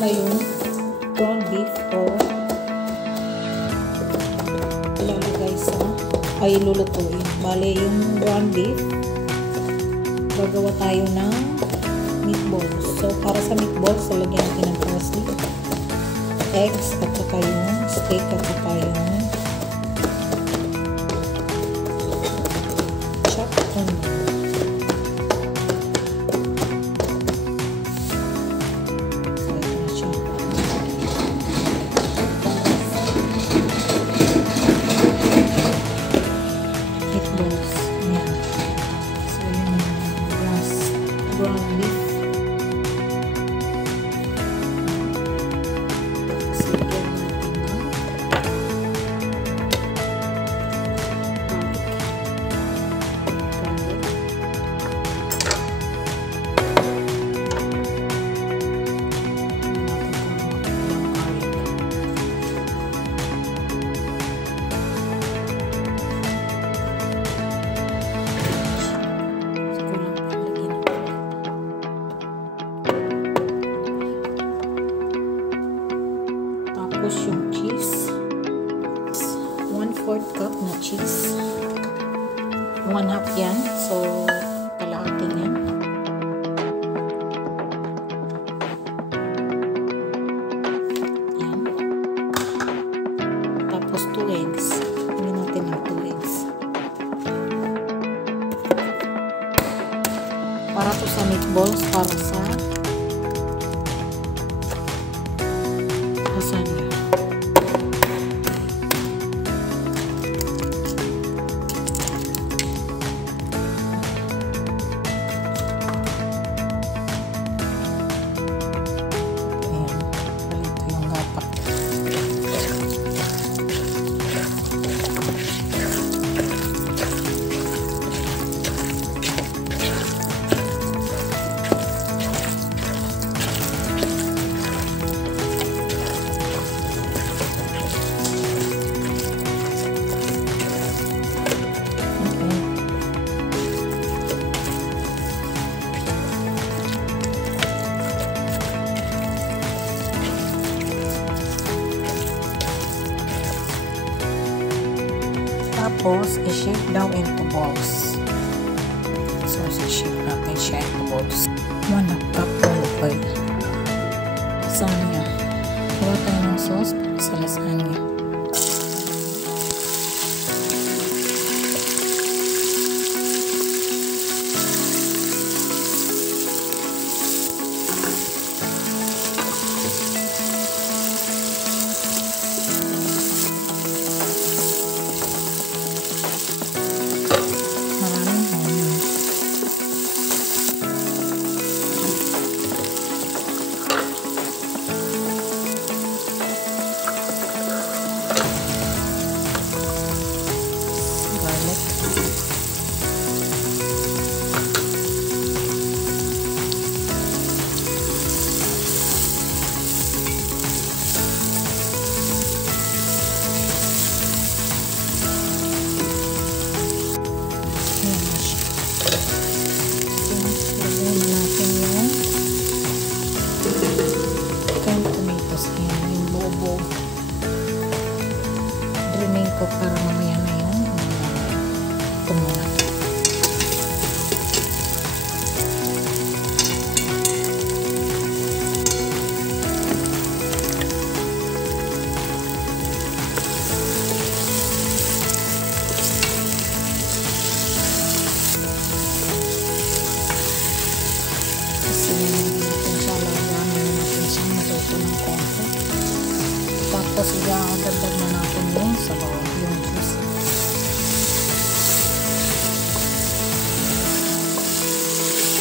na yung ground beef ko ilalagay sa ay lulutuin. Bale, yung ground beef gagawa tayo ng meatballs. So, para sa meatballs, lagyan natin ng parsley, eggs, at saka yung steak, at saka yung chopped onion. Ground beef. Lagyan natin ng garlic. Tapos yung cheese, 1/4 cup na cheese, 1/2 yan, so kalahati yan. Yan. Tapos 2 eggs, hindi natin ng 2 eggs para to sa meatballs, para sa lasagna. Tapos, i-shape daw into balls. So, i-shape natin siya into balls. 1/2 cup olive oil. Lasagna. Gawa tayo ng sauce sa lasagna. Drain ko para mamaya na yung tumulat. Tapos i-dagdag na natin yung sabaw, yung juice.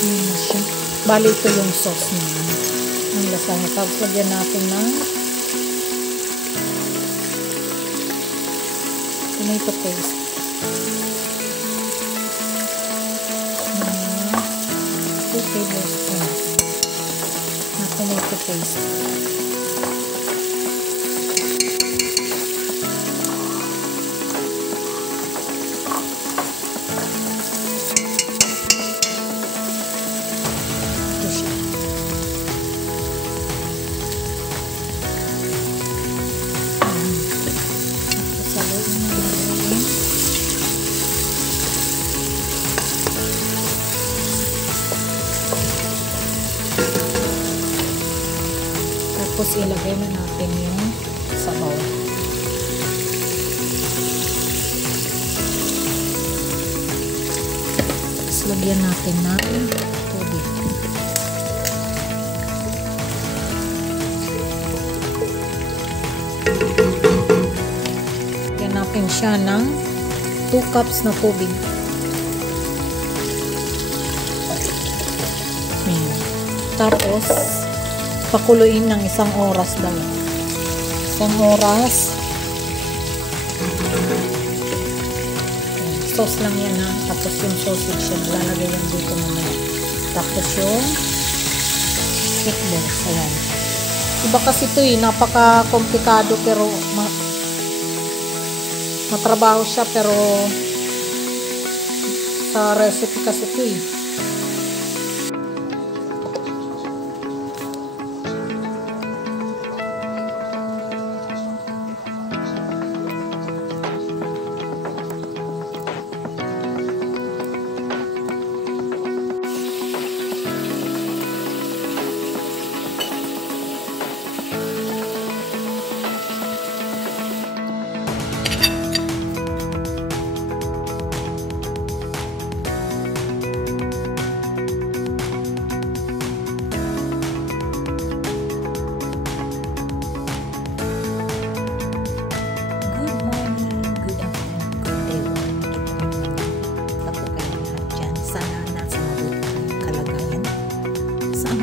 Ayan na siya. Bali ito yung sauce niya ng lasagna. Tapos lagyan natin ng tomato paste. 2 tablespoons na tomato paste. Tapos ilagay na natin yung sabaw. Tapos lagyan natin ng tubig. Lagyan natin siya ng 2 cups na tubig. Tapos, pakuluin ng 1 oras daw. 1 oras. Sauce lang yan ha. Tapos yung sausage yan, lalagay yan dito mamaya. Tapos yung meatballs. Ayan. Iba kasi ito eh. Napaka-komplikado pero matrabaho siya pero sa recipe kasi ito eh.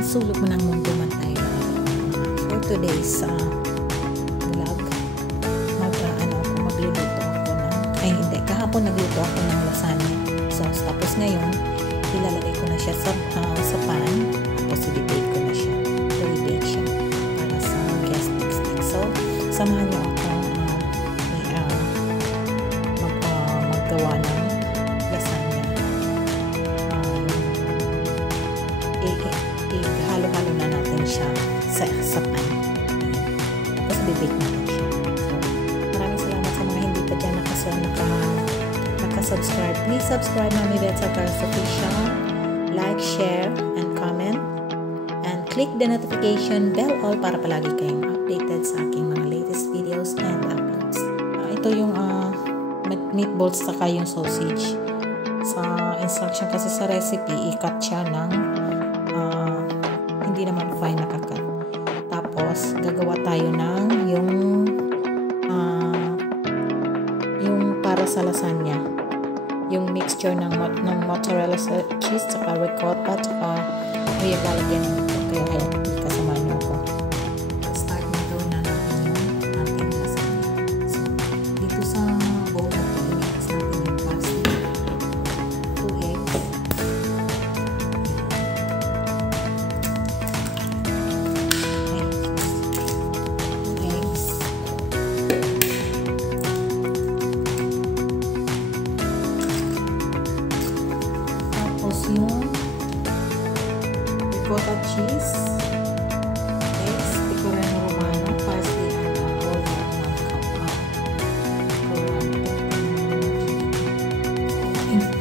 Sulok mo ng mundo man tayo for today's vlog. Magluluto ako ng kahapon nagluto ako ng lasagna sauce. Tapos ngayon ilalagay ko na siya sa pan. Tapos i-bake ko na siya. I-bake siya para sa guest next week. So samahan niyo ako maggawa ng lasagna. Halo-halo na natin siya sa pan. Tapos bibake natin siya. So, maraming salamat sa mga hindi pa dyan nakasubscribe. Please subscribe Mami Bets Alcaraz Official. Like, share, and comment. And click the notification bell all para palagi kayong updated sa aking mga latest videos and uploads. Ito yung meatballs saka yung sausage. Sa instruction kasi sa recipe, i-cut siya ng hindi naman fine nakakat. Tapos gagawa tayo ng yung para sa lasagna, yung mixture ng mozzarella cheese saka ricotta saka yung lalagyan ng ito. Kaya kasama niyo ako. Start na gawin na natin yung ating lasagna. So dito sa bowl na ito, i-mix natin yung pasta, 2 eggs, yung ricotta cheese, eggs, pecorino romano, parsley, and all that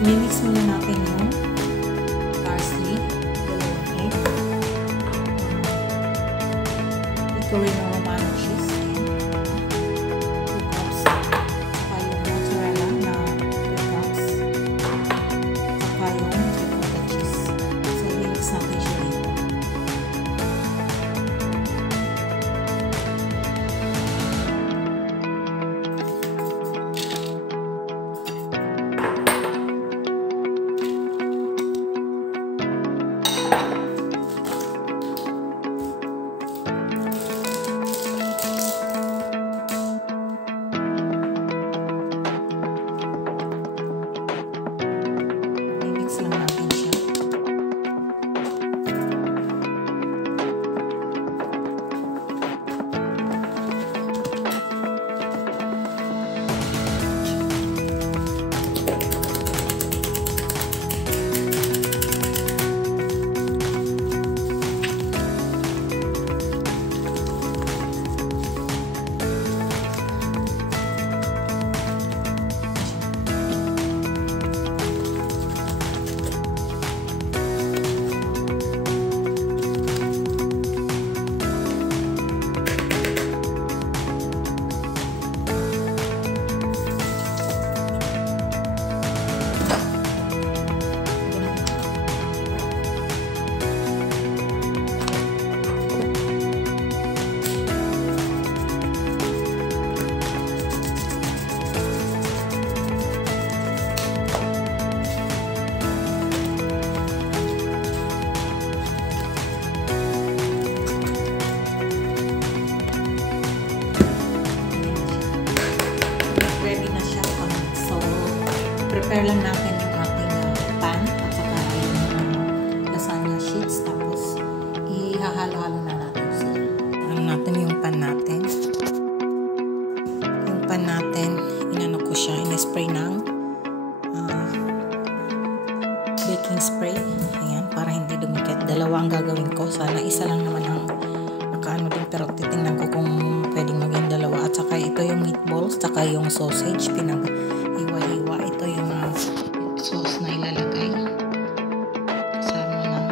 mimix muna natin yung parsley, 2 egg, pecorino romano cheese, 2 cups, saka yung mozzarella na 3 cups, saka yung natin siya dito. lang natin yung ating pan at saka yung lasagna sheets. Tapos, ihahalo-halo na natin sila. Ano natin yung pan natin. Yung pan natin, inano ko siya, in-spray ng baking spray. Ayan, para hindi dumikit. Dalawa ang gagawin ko. Sana isa lang naman ang nakaano din. Pero titingnan ko kung pwedeng maging dalawa. At saka ito yung meatballs, saka yung sausage. Pinag-iwa-iwa. Ito yung sauce na ilalagay. Kasama ng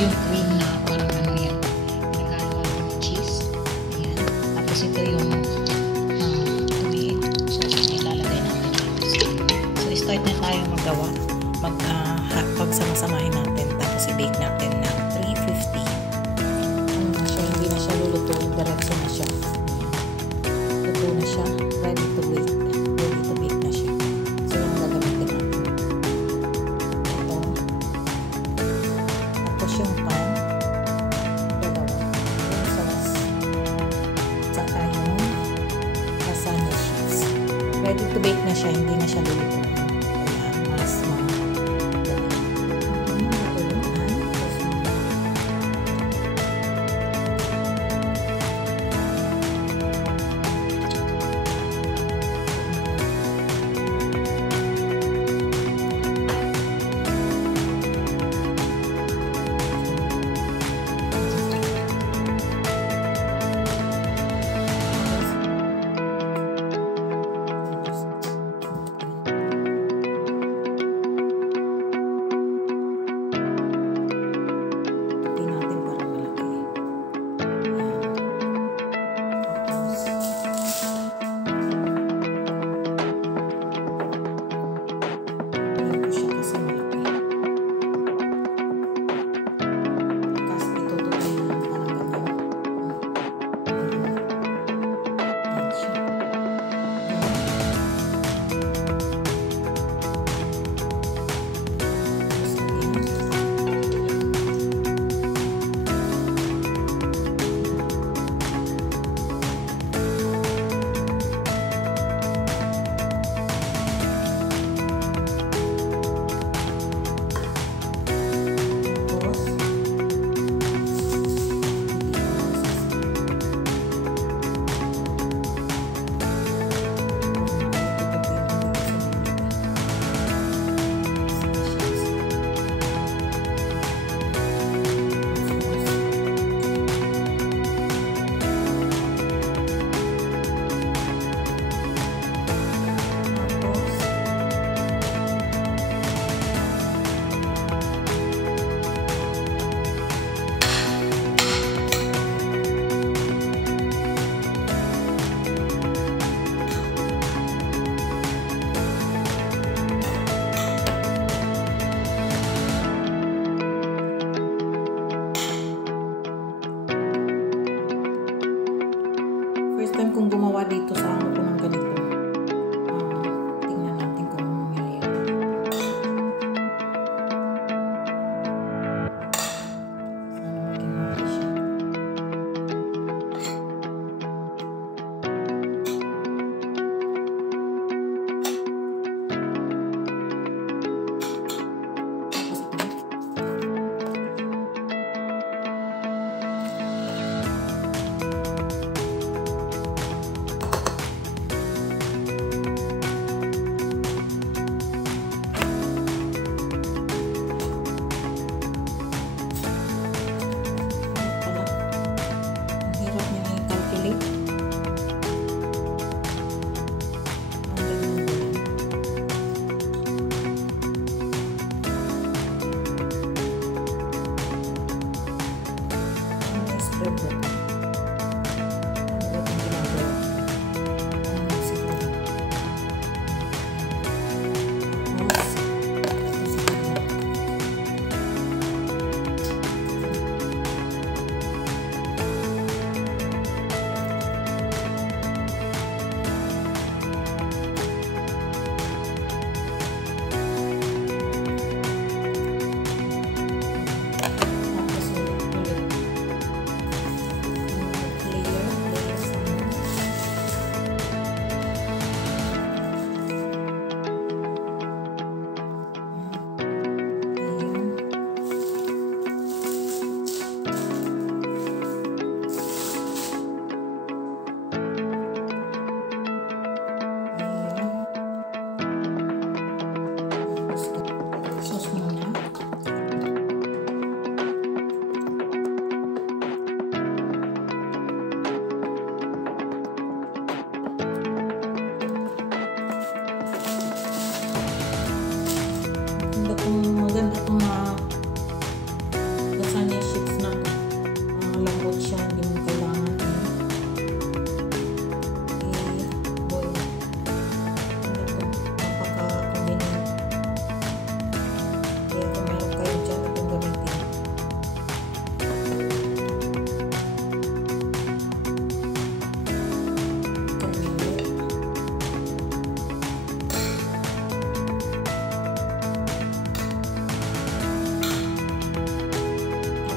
yung cream na parang ano yan. Pinag-halo-halo ng cheese. Ayan. Tapos ito yung sauce na ilalagay natin. So, start na tayo magawa. Pagsama-samahin natin, tapos i-bake natin ng 350. Ano na siya, hindi na siya lulutuin, diretso na siya. Luto na siya, ready to bake. Ready to bake na siya. So, yung gagamitin natin. Ito. Tapos yung pan. Dalawa. Yung sauce. Tsaka yung lasagna sheets. Ready to bake na siya, hindi na siya lulutuin. Time kong gumawa dito sa amo ko ng ganito. Tingnan natin kung mangyayari. Sana maging okay siya.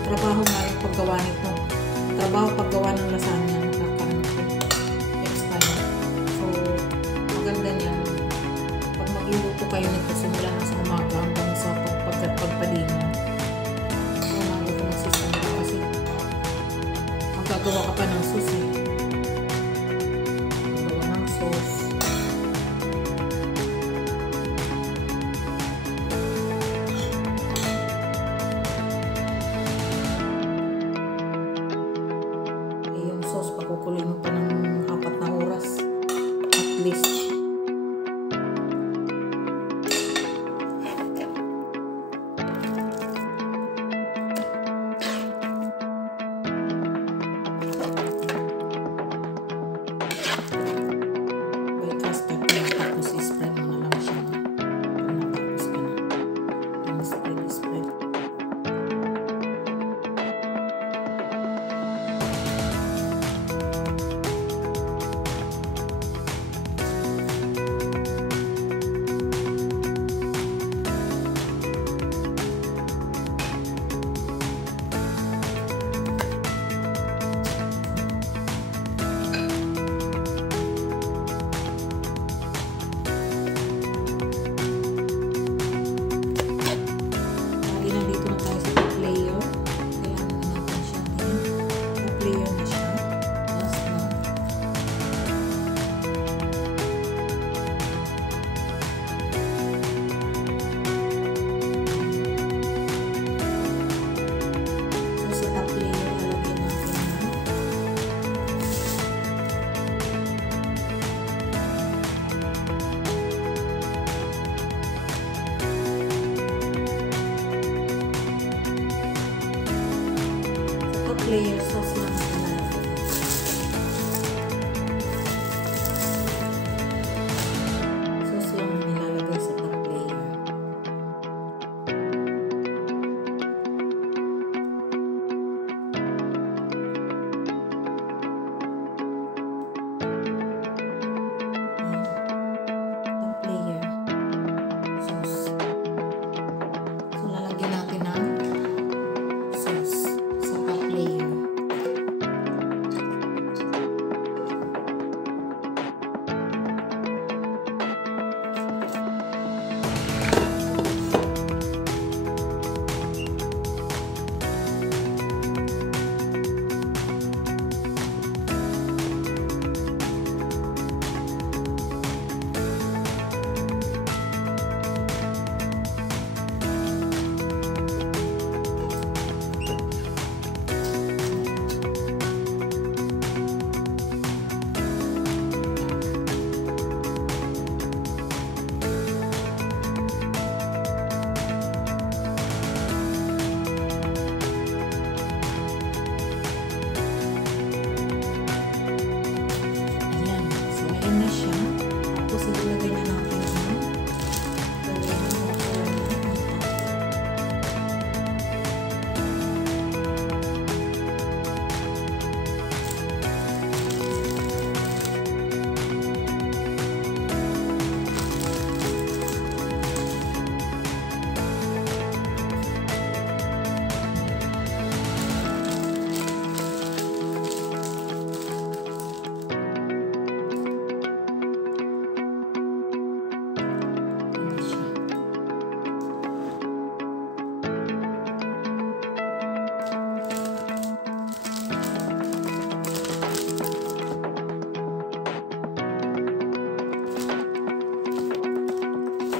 trabaho nga yung paggawa nito. Trabaho paggawa ng lasagna, nakakaano ko next time. So, maganda niya. Pag magluluto kayo nito, simula na sa umaga hanggang sa pagpadina. So, umaga ko magsisimula kasi magagawa ka pa ng sauce eh. Magagawa ng sauce. Pakukuloy mo pa ng 4 na oras at least. Well, custard na tapos i-spread mo na lang siya. Tapos ka na. Spread. Layer sauce lang natin. Sauce lang ang nilalagay sa top layer. Top layer sauce. So lalagyan natin ng sauce.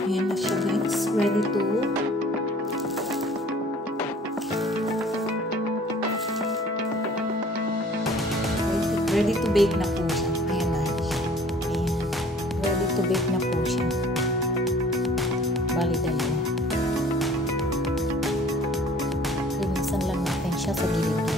Ayan na siya guys. Ready to bake na po siya. Ayan na siya. Ayan. Ready to bake na po siya. Bali dalawa. Linisan lang natin siya sa gilid.